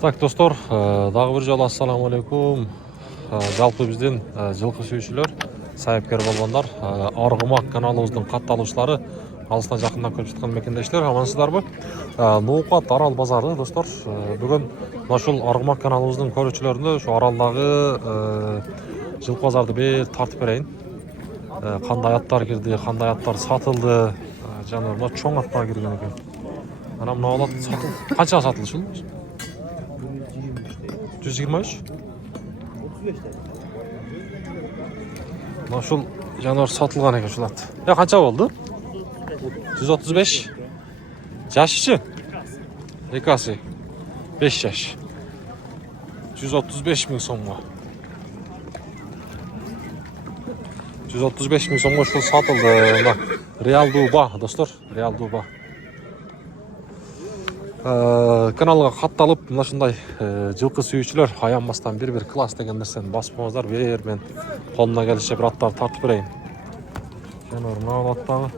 Так, достор, дагы бир жолу ассаламу алейкум. Жалпы биздин жылкы сүйүүчүлөр, сайыпкер болгондар, Аргымак каналыбыздын катталуучулары, алыстан жакындан көрүп жаткан мекендештер, амансыздарбы? Ноокат Арал базары, достор. Бүгүн ушул Аргымак каналыбыздын көрүүчүлөрүнө ушу Аралдагы жылкы базарды бир тартып берейин. Кандай аттар кирди, кандай аттар сатылды, жана мына чоң аттар кирген экен. Ana mına alat satıldı. Kaça satıldı ушул? 123. 35 tane. Mına ушул жануар satılgan eкен ушул ат. Ya kança oldu? 135. Yaşıçı? Ekası. 5 yaş. 135 bin so'mga. 135 bin so'mga ушул satıldı. Real Duba dostlar, Real Duba. Каналга катталып, мына ушундай жылкы сүйүүчүлөр аянбастан бир класс деген нерсени басып коңуздар. Бер мен колумдан келишинче бир аттарды тартып берейин. Жанар мына аттагы.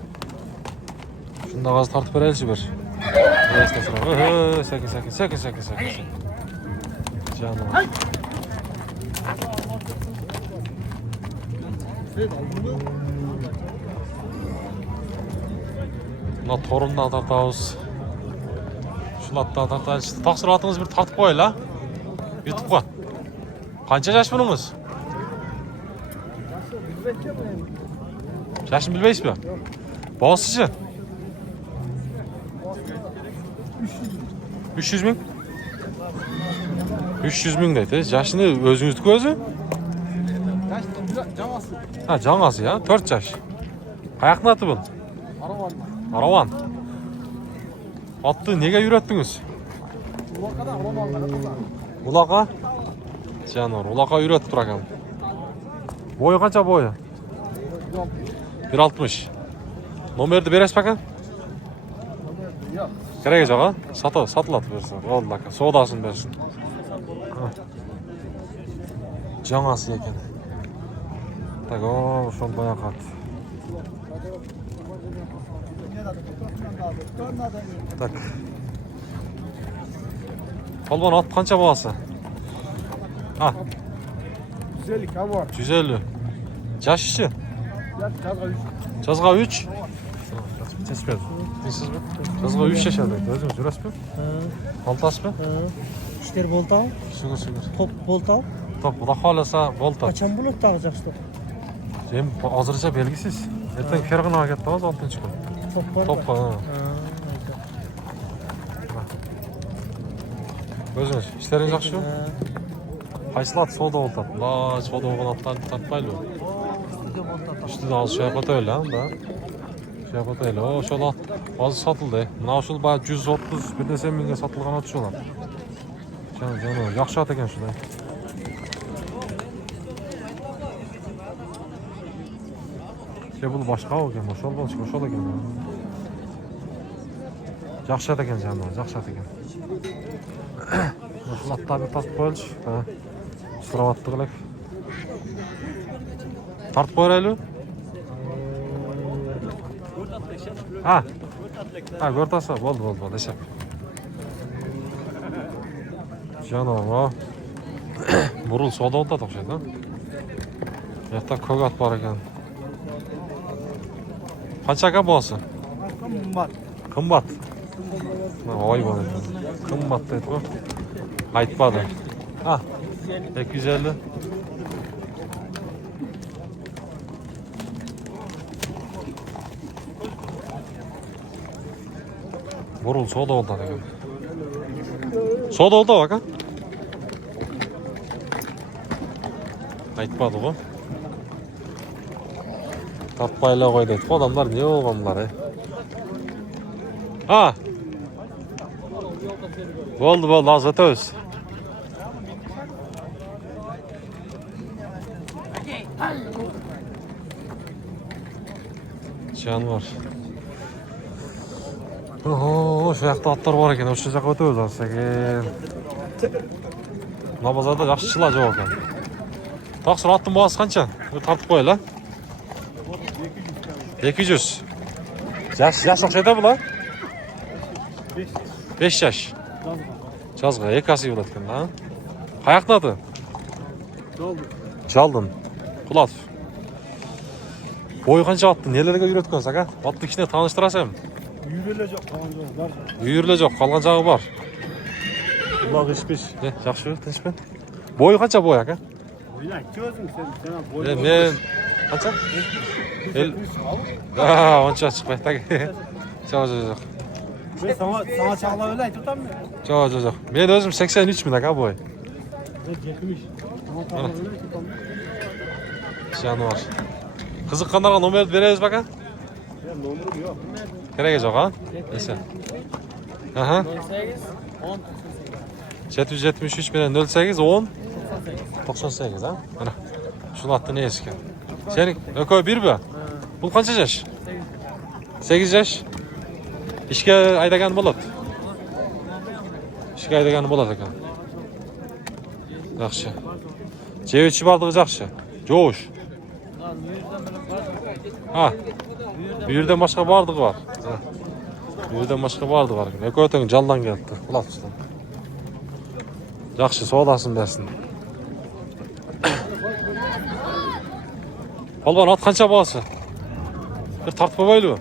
Ушундай азыр тартып береличи бир. Саки. Жанар. Мына торундан тартабыз. Аттан тартайынчы. Тақсыр атыңыз бір тартып қойыл, а? YouTube'ға. Қанша жаш бұныңыз? Жашын білбейсіз бе? Бағасы 300 мың? 300 мың дейді. Жашыны өзіңіздікі өзі? Жаңасы. Жаңасы, я? 4 жаш. Қаяқтың аты бұл? Араван. Atты неге үйреттіңіз? Улақа? Жануар, улақа үйретіп тұр екен. Бойы қанша бойы? 1.60. Номерді бересіз бе екен? Керегі жоқ, а? Сатылады берсін. Болды екен. Содасын берсін. Жаңасы екен. Так, о, шондай ақат. Так. Полбан ат қанша бағасы? 150 кабар. 150. Жаш іші? Жазға 3. Теспен. Дейсіз бе? Жазға 3 yaşады. Өзіңіз жүресіз бе? Болтасыз бе? İşler boltav. Süper. Top boltav. Top, bu da қаласа болта. Kaçan bulut tағы жақсы. Hem azırca belgisiz. Ертең Ферғана кетті ғой 6-шы күн. Top var. Өзіңіз, işlerin жақсы ма? Қайсыл ат сода болтады? Мына сода болған аттарды тартпайлы ол. Үстіде азы шаяпата өйлі, да? Шаяпата өйлі. О, шол ат азы сатылды. Мына ошол бай 130 бірнесе мыңға сатылған ат шол ат. Жаны, жақсы ат екен шолай. Бұл башқа екен, ошол болчу, ошол екен. Жақсы ат екен жаны, жақсы ат екен. Ошол аттарды тартып қойылшы. Сұрап атты қылайық. Тартып қойырайлы? Көртасы, болды, ешеп. Жаны, бұрыл сода олтады оқшайды. Яқта көк ат бар екен. Қанша екен боласы? Қымбат. Ой бар екен. Қымбат дейді ғой. Айтпады. 250. Бұрыл сода олтады екен. Сода олтады бака? Айтпады ғой. Таппайлы қой дейді. Адамдар не болғандар, Болды, аз өтөз. Жануар. Ошо жақта аттар бар екен, ошо жаққа өтөз аз екен. Мына базарда жақшычылар жоқ екен. Тақсыр аттың бағасы қанша? Тартып қойыл, 200. Yaş okşayda bu lan? 5 yaş. Жазға, екасы болады екен, а? Қаяқтың аты? Жалдын. Құлатов. Бойы қанша атты? Нелерге үйреткенсің, аға? Атты кішкене таныштырасың. Үйреле жоқ, қалған жоқ, бар. Үйірле жоқ, қалған жағы бар. Құлақ ішпеш. Жақсы, тынышпен. Бойы қанша бой, аға? Ойла, көзің сен бойы. Мен қанша? Онша шықпайды, аға. Жоқ. Мен саңа чағла өлі айтып тұрмын мен. Жоқ. Мен өзім 83 мін, аға, бой. Мен 70. Саңа чағла өлі айтып тұрмын. Жаны бар. Қызыққандарға номерді береміз бақа? Номерім жоқ. Керегі жоқ, а? Несі? Аха. 773 менен 08 10 98, а? Мына. Шул атты не ескен? Сенің өкөй бір бі? Бұл қанша жаш? 8 жаш? İşke aydagan болады. İşke aydagan болады екен. Жақсы. Жебечі бардығы жақсы. Жош. Бүйірден башқа бардығы бар. Бүйірден башқа бардығы бар. Өкөтің жалдан келді. Құлат ұстан. Жақсы, соғдасын бәрсін. Балбан, ат қанша бағасы? Bir тартпа байлы.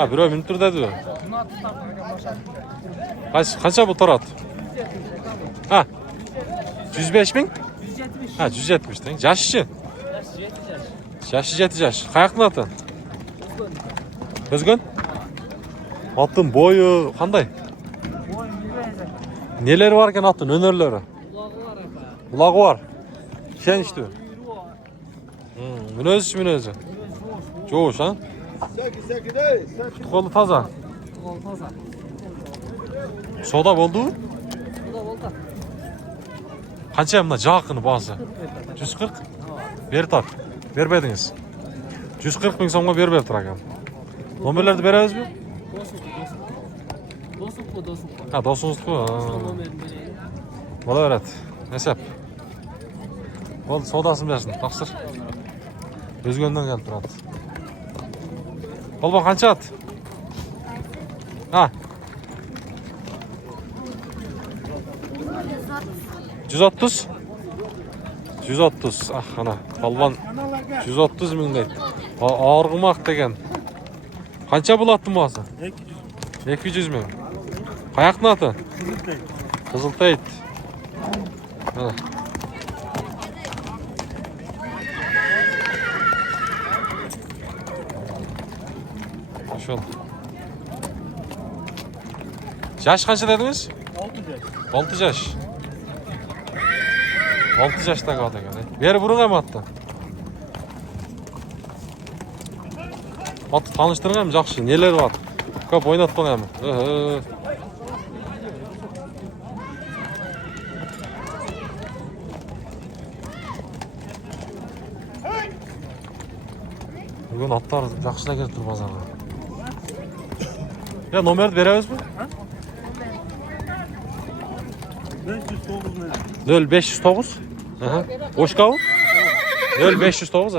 Бирөө минут турдады. Қанша бұл тұрат? 105 мін? 170. Жашы? Жашы 7 жаш. Қаяқтың аты? Өзгөн? Аттың бойы қандай? Нелері бар екен аттың, өнерлері? Бұлағы бар. Кен ішті? Мен өзі. Жош, а? Қолы таза. Сода болды? Қанша мына жақыны басы? 140? Бер тап. Бербедіңіз. 140 мың сомға бербеп тұр ағам. Номерлерді береміз бе? Досыңыздық. Бола береді. Несеп. Болды, содасын берсін. Тақсыр. Өзгөнден келіп тұрады. Балбан қанша ат? 130? 130. Ана, балбан 130 мың дейді. Арғымақ деген. Қанша бұл аттың басы? 200 мың. Қаяқтың аты? Қызылтайт. Ана. Şöyle. Yaş kaç dediniz? 6 yaş. 6 yaşta kaldı yani. Bir yere burun hem attı. Atı tanıştırın hem жақсы. Neler var? Köp oynatpang hem. Bugün atlar жақсыda келіп тұр базарға. Ya номерді береміз бе? 0509. Boşka mı? 0509.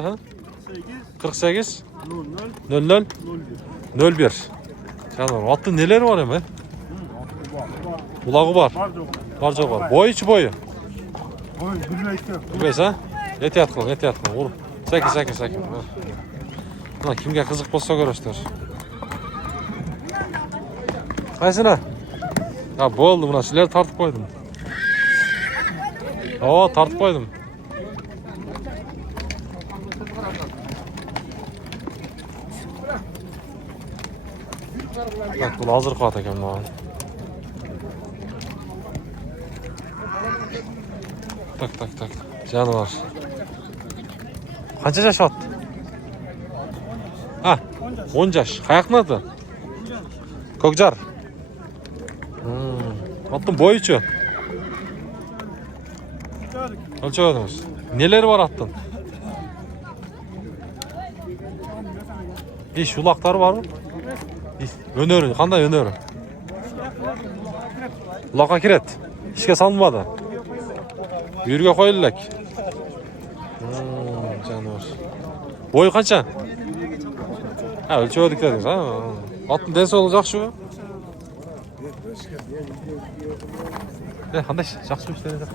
48. 00. 01. Canım, attı neler var hemen? Bulağı var. Var çok var. Boyu içi boyu. Boyu 1 5 ha? Etiyat kılın. Vur. Sakin. Buna kimge kızık bolsa görüştür. Kaysına? Ya boldu buna sizler tartıp koydum. Tartıp koydum. Bak bu hazır kağıt ekem bana. Tak. Canı var. Kaç yaş attı? 10 yaş. Kayak adı? Kokcar. Attın boy içi. Ölçüyordunuz. Neleri var attın? İş ulakları var mı? Önörü. Kanday önörü? Ulaka kiret. İşke salınmadı. Yürüge koyulak. Canı var. Boyu qancha? Ha, ölçödük dediniz ha. Atın densoğluğu жақсы mı? Qanday? Жақсы mı işleriniz?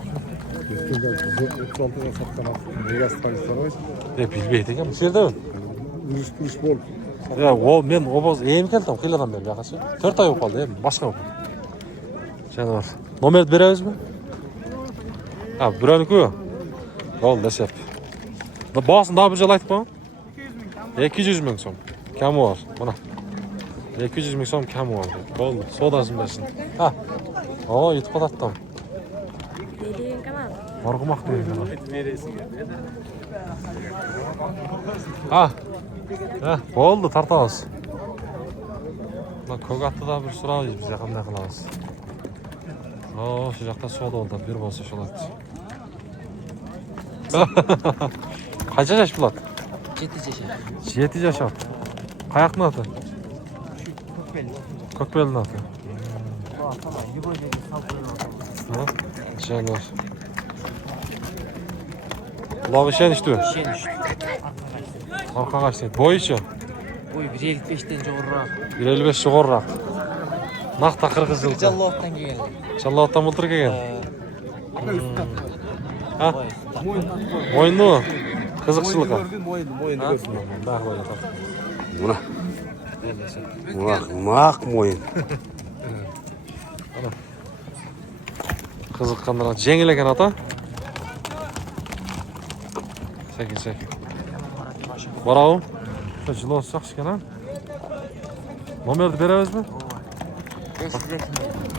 36'ga sattan biraz tanıştılar mı? Bilbeydi ekan, bu yerda mi? Üç bol. Ya, men oboz eğim keldim, qiladan beri yaqacha. 4 ay bo'lib qoldi, boshqa bo'ldi. Janovar. Nomerni berasizmi? Ha, birovniku. Bo'ldi, desep. Bahosini daha bir joy aytib qo'ying. 200 ming so'm. Kami bor. Mana. 200 ming so'm kami bor. Bo'ldi, savdosini bersin. Ha. O, yetib qoladi. Dediğin kanal. Org'umoq deydi. Ha. Ha, bo'ldi, tartamiz. Mana ko'gatda da bir so'raymiz, biz qanday qilamiz. O, shu yoqda savdo oldi, bir bo'lsa shulat. Qancha yaş bo'ladi? 7 yaşar. Qayoqni oti? Ko'kbelni oti. Ha, janovar. Uloq shen ishdi. Orqaga ishdi. Bo'yichi? Boy 1.55'ten jo'g'irroq. 1.55 jo'g'irroq. Naqta qirg'iz yilqi. Jallovdan kelgan. Jallovdan o'tir kelgan. Ha? Mo'yinmi? Qiziqchilik. Mo'yinni ko'rsin. Buna. Maq mo'yin. Qiziqqanlar jengil ekan ota. Sekin. Bravo. Jilos yaxshi ekan. Nomerni berasizmi?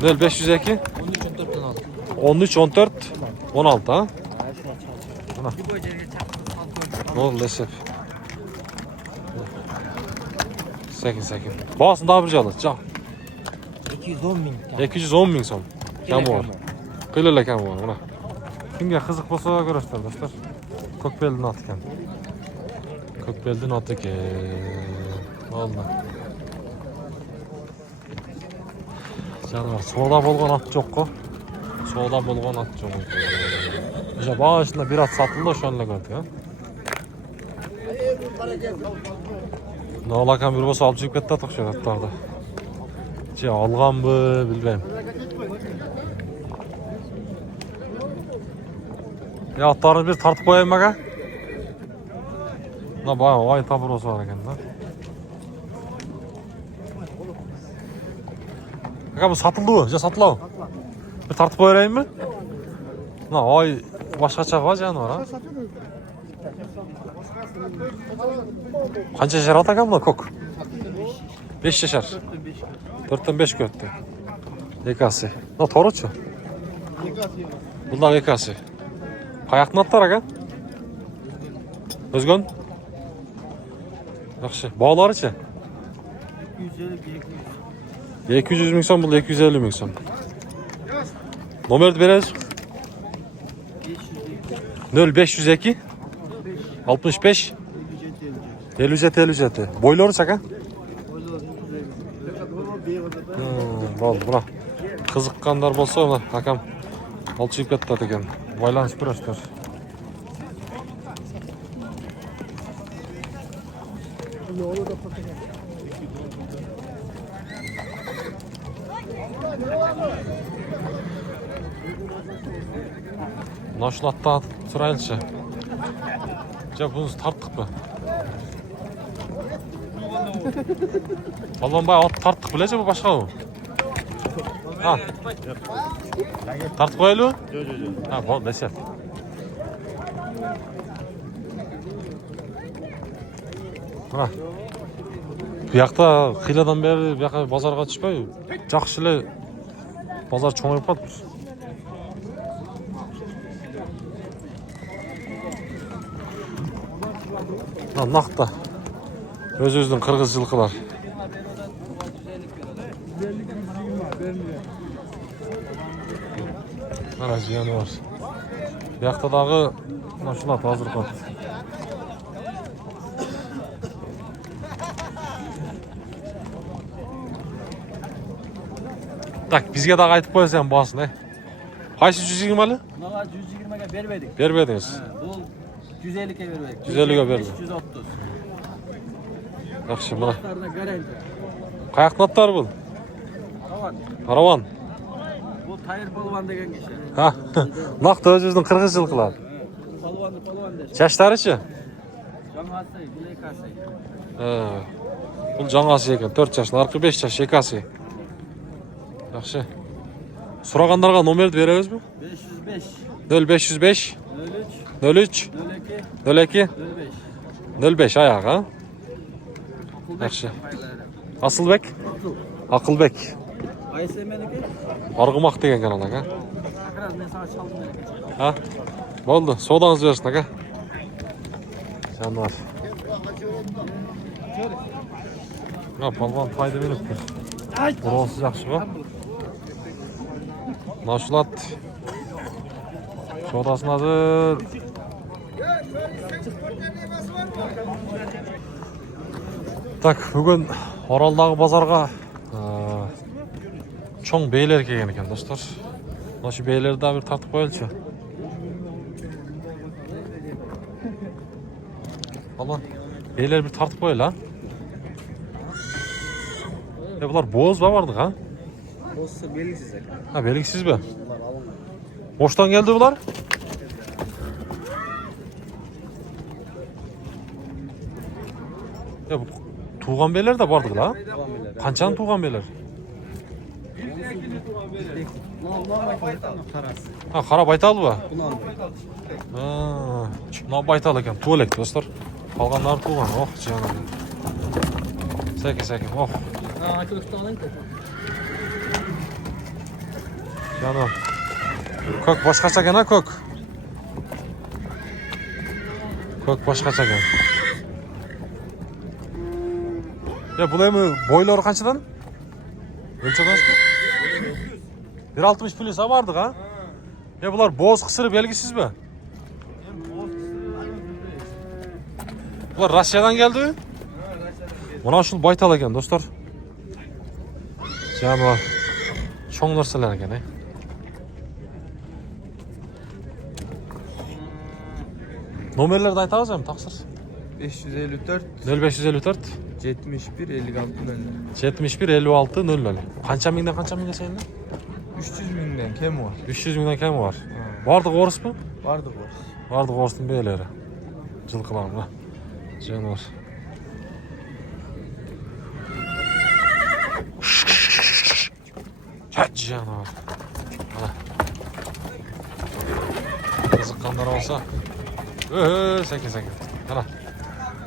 0502 13 14 16 ha? Buna. Nol desep. Sekin. Bahosini daha bir joy oladi. 210 ming. 210 ming so'm. Kam bor. Qilala kam bor. Mana. Kimga qiziq bo'lsa ko'rasizlar do'stlar. Ko'kbelni oti ekan. Ko'kbelni oti ekan. Oldu. Janovar, savdo bo'lgan ot yo'q-ku. Savdo bo'lgan ot yo'q. O'sha boshida bir ot sotildi, o'shani ko'rdik, ha. Nolakam bir bo'lsa olib chiqib ketdi o'xshaydi otlarni. Olganmi, bilmayman. Ya otlarni bir tartib qo'yaymi aka? Mana boya oy taburosi bor ekan-da. Aka bu satıldı mı? Satılav. Bir tartıp koyayım mı? Na ay başkaça var canım ha. Kaç yaşar atakam da kok? 5 yaşar. 4'ten 5 göttü. Ekası. Na toruçu. Bunlar ekası. Kayakını atlar aka. Özgün. Yaxşı. Bağları çe. 200 ming so'm, bu 250 ming so'm. Nomerni berasiz? 0502 65 57. Boyları aka? Bo'ldi, buna. Qiziqqanlar bo'lsa, mana akam olib chiqib ketdi ekan. Baylanishib turasizlar. Naşlatta turaylıça. Ya bunu tarttık mı? Vallahi bayağı tarttık bile bu başka mı? Ha. Tartıp koyalım. Ha, bu desep. Ha. Bu yakta qiladan beri bu yakta bazarga tushpay, yaxshili bazar cho'ngib qolibdi. Naqta. Öz-özünün qirg'iz yilqilar. Mana jiyani bor. Bu yoqdagi mana shular hozir qoldi. Tak, bizga da aytib qo'ysan bosni. Qaysi 120 li? Bunlar 120'ga vermedik. Bermediniz. Bu 150'ye vermedik. 150'ye verdik. 130. Yaxşı, mana. Tarda garanti. Qayaqni atlar bu? Karavan. Bu Tayır Balvan degen kişi. Ha. Naqta özümüzün qirg'iz yilqilar. Balvan desin. Yaşları-chi? Жаңасы, Bilekası. Ha. Bu жаңасы ekan, 4 yaşlı, arqı 5 yaş ekasi. Yaxşı. So'raganlarga nomerni berabizmi? 505, 0505 03, 03 02, 02 05. 05 ayağı ha. Yaxşı. Asılbek? Akılbek. ASM'deki Argımak degan kanal aka. biraz ben sana çaldım. Ha? Bo'ldi, sodаңыз bersin aka. Жануар. Ha, palvon foyda beribdi. Biroz yaxshi bu. Nashulat. Sodasini hazır. Tak, bugun Orolдағы bozorga cho'ng beylar kelgan ekan do'stlar. Mana shu beylardan bir tartib qo'yilchi. Aman, beyler bir tartib qo'yil ha. Bular bo'z vardı ha? Bosu belgisiz. Ha, belgisiz mi? Boştan geldi bular. Ya bu tuğan beyler de vardı la. Kançanın tuğan beyler? Ha, kara baytal bu. Ha, ne baytal eken, tuğalek dostlar. Kalganlar tuğan, oh canım. Sakin, oh. Canım. Kök başkaça eken ha kök. Kök başkaça eken. Ya bu mi boyları kaçtan? Ölçekiniz mi? 1.60 plus vardı ha? Ya bunlar boz kısırı belgisiz mi? Bunlar Rusya'dan geldi. Buna şu baytal eken dostlar. Canım. Çoğun narsalar eken he. Nomerleri de aytağız mı taksır? 554, 0554 71, 56 bende. 71 56 00. Kança mingden sayın? 300 binden kem var. 300 mingden kem var. Vardı orus mu? Vardı bu. Vardı orusun beyleri. Жылқылар mı? Жануар. Çat жануар. Kızıkkanlar olsa. Sakin. Ana.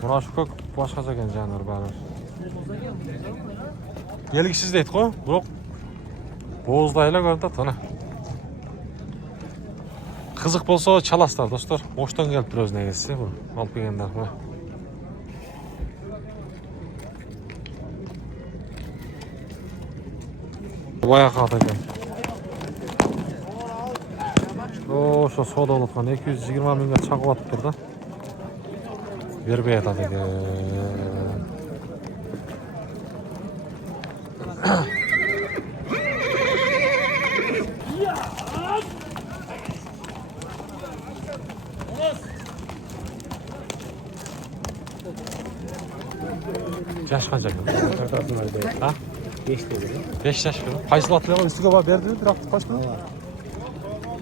Buna şu kök başkaça eken жануар bari. Belgisiz deydi ko. Biroq bozdayla görüntü ana. Kızık bolsa çalaslar dostlar. Boştan gelip öz negesi bu. Alıp gelgenler bu. Bayağı kaldı ekan. O şu soda unutkan 220 mingga çakıp atıp da. Berbey atadı ekan. Yaş kaç ekan? Ha? 5 yaş mı? Qaysı atlayama üstüge var berdi mi? Bir hafta kaç mı?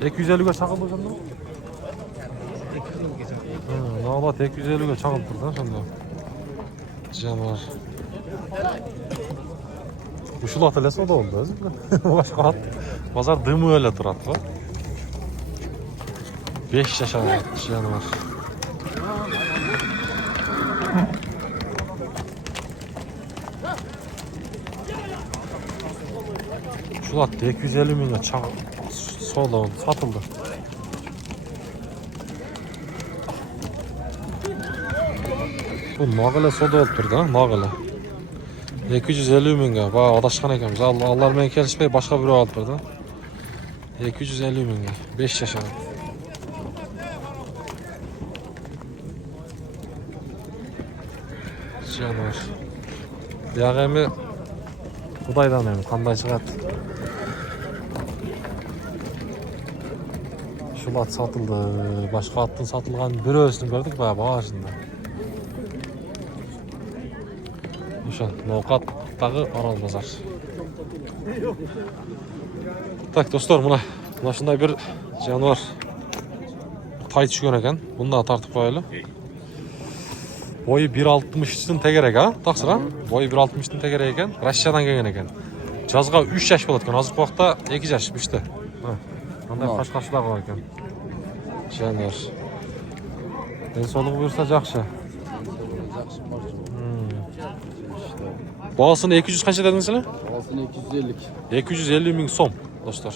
250'ge çakıldı o zaman. Ne ola 250'ge çakıldı da şimdi. Canlar. Uşul atılası o da oldu. Başka at. Pazar dımı öyle durat var. 5 yaş canlar. Şu at 250 mingga soda oldu, satıldı. Bu nağıla soda oldu da, nağıla. 250 mingga, bayağı adaşkan ekemiz. Allah men kelişmey başka biri aldı da. 250 mingga, 5 yaşa. Canlar. Yağemi Budaydan emin, qanday çıqat. Şu at satıldı. Başka attın satılgan bir ölçünü gördük bayağı bağışında. Ошо Ноокаттагы Арал базар. Так, достор, мына ушундай бир жаныбар тай түшкөн экен. Буну да тартып коелу. Boyu 1.60'tın tegerek ha, taksıra. Boyu 1.60'tın tegerek eken, Russiyadan kelgen eken. Жазга 3 yaş bolat eken, azırkı vaqtda 2 yaş bişti. Андай кашкашлар бар экен. Жаныбар. Денсаулыгы буюрса жакшы. Бағасын 200 қанша дедіңіз эле? Alsın 250. 250 миң сом, достор.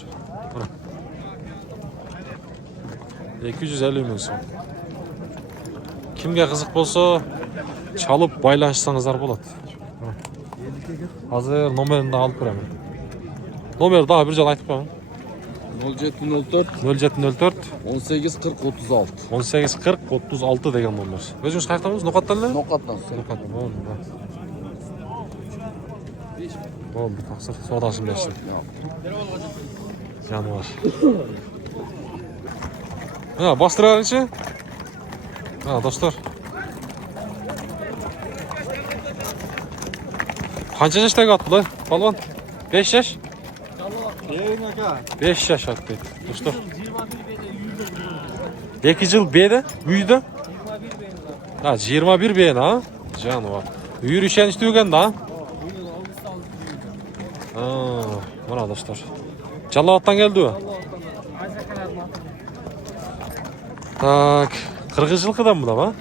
250 миң сом. Kimге қызық болса, çalıp байланышсаңыздар болады. Азыр номерін да алып беремін. Номер daha bir жолы айтып коюң. 0704 0704 18 40 36. 18 40 36 деген номер. Өзіңіз қаяқтамыз? Ноқаттан эле? Nokattan. Oldu, taksır. Sodaсын берсин. Жаныбар. Бастыра беріңізші. Достор. Қанша жаштағы ат бұлай? Балуан? 5 yaş? 5 yaş at deydi. Dostor. 2 yıl beydi, büyüdü. 21 beyin ha? Жаныбар. Үйрішен işteyken da. Mana dostlar. Жалалаттан geldi o. Так, 40 жылқыдан bu da mı?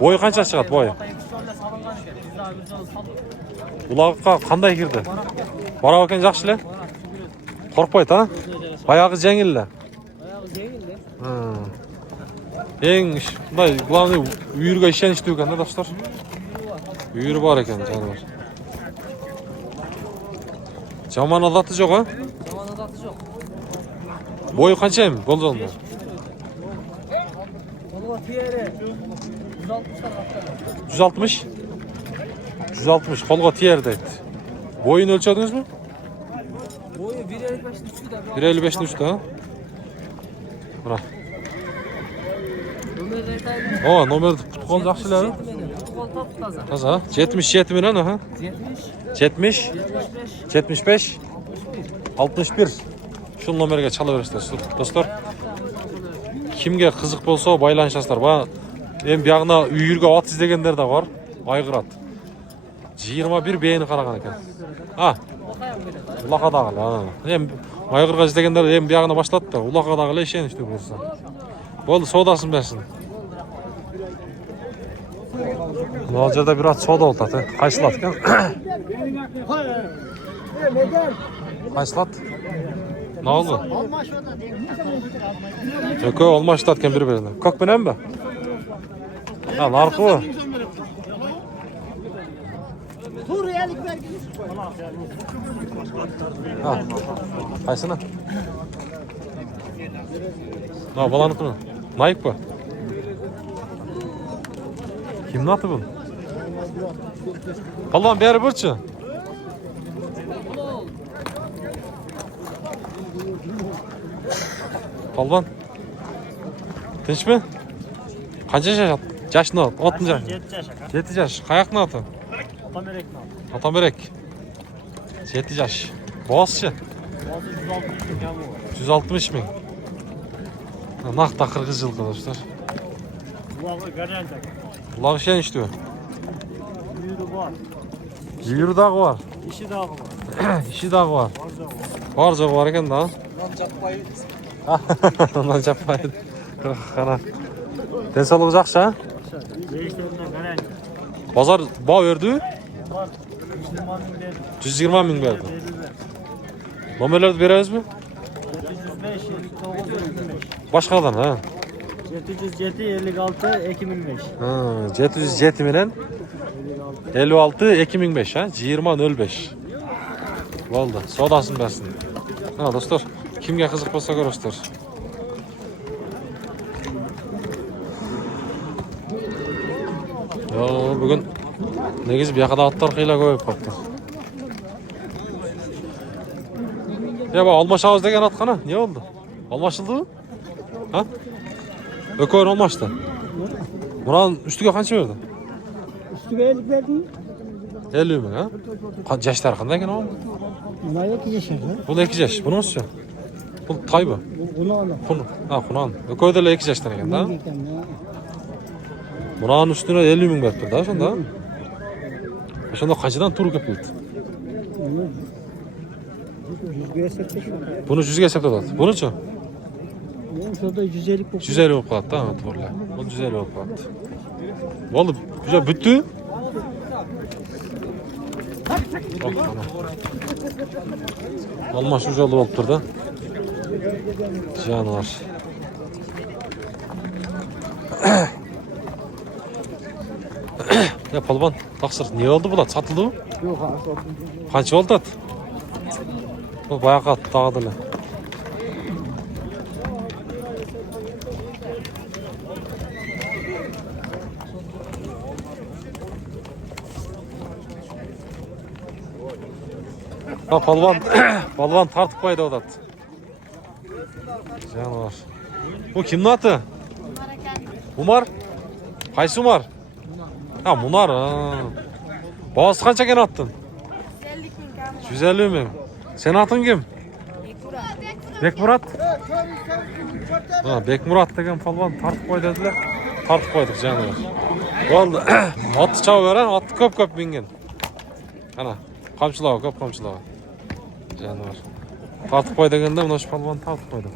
Boyu қанша шығады boyu? Улағыққа қандай кірді? Барау екен жақшы ле? Қорқпайды, ha? Баяғы жеңіл ле? Ең, бұндай, главный, үйірге ішен іштеу екен, достар? Үйірі бар екен, жаныбар. Жаман адаты жоқ, ha? Жаман адаты жоқ. Boyu қанша ем, болжалында? Қолға тиері 160. 160? 160, қолға тиер дейді. Boyun ölçediniz mi? Boyu 1.55'in üstü de. 1.55'in üstü, ha? Bura. Ömer'de taylı. Nomer kol жақшылары. Kol top taza. Taza, 77 mi lan, ha? 70, 70, 75, 75, 61. Şu номерге çala бересіздер, достар. Kimге қызық болса байланышасыздар. Эми биягына үйүргө ат издегендер да бар. Айгырат. 21 бейни караган экен. Улакадагы. Эми айгырга издегендер эми биягына баштады да. Улакадагы эле ишен иштеп берсе. Болду, соодасын берсин. Мына жерде бир ат соода болуп атат, кайсылат экен? Кайсылат? Ne oldu? Ökö olmaştı atken bir-birine. Kök binen mi? Ha, narkı bu. Ha, kaysına? Ha, balanıkı mı? Nayık bu. Kimin atı bu? Balvan bir yere burçu. Balvan. Tinç mi? Kaç yaş? Yaş ne? 60 yaş. 7 yaş. Kayak ne atı? Atamerek. 7 yaş. Boğazçı. 160 bin. Nakta 40 yıl arkadaşlar. Bulağı şey işte. Yürü dağı var. İşi dağı var. İşi dağı var. Barca var eken daha. Ondan çapmaydı. Qana. Densalığı жақсы, ha? Bazar bağ verdi? 120 min verdi. Nomerlerdi beremiz mi? 705, 79, 25. Başkadan, ha? 707, 56, 2005. 707 minen 56 2005, ha? 20.05. Oldu. Sodasın bersin. Ha, dostlar. Kimge kızık bolsa görürsüzler. Bugün negiz buyakada atlar kıyla koyup kaptı. Ya bak almaşağız degen at kana. Ne oldu? Almaşıldı mı? Ha? Ököyün olmaştı. Buranın üstüge kança verdi? Üstüge 50 verdin. 50 ming ha? Yaşlar qanday ekan oğlum? Bunlar 2 yaşında. Bu 2 yaş. Bunisi bu tay bu. Bunu alalım. Ha, Xunan. Ko'ydalar 2 yaşdan ekan da. Buranın üstüne 50 ming berip turdi shunda. Shunda qanchadan tur ketdi? Buni 100 ga hisoblatadi. Bunichi? Şurada 150 bu. 150 bo'lib qoladi da, to'g'ri. Bu 150 bo'lib qoladi. Bo'ldi, juda bitdi. Almash ujalı bo'lib turdi. Jonivor. Ya polvon, taqsir, ne oldu bular? Satıldı mı? Yok ha. Qancha oldu? Bu bayağı tağdılar. Ha polvon tartib qo'ydi odat. Jonivor. Bu kimning oti? Umar. Qaysi Umar? Ha, Munar. Boğaz qancha ekan otdin? 150 ming. Sen oting kim? Bekmurat. Ha, Bekmurat degan polvon tartib qo'y dedilar. Tartib qo'ydik jonivor. Bo'ldi. Otni chop beran, otni ko'p mingan. Ana, qamchilar, ko'p qamchilar. Jonivor. Tartib qo'y deganda mana shu polvon tartib qo'ydi.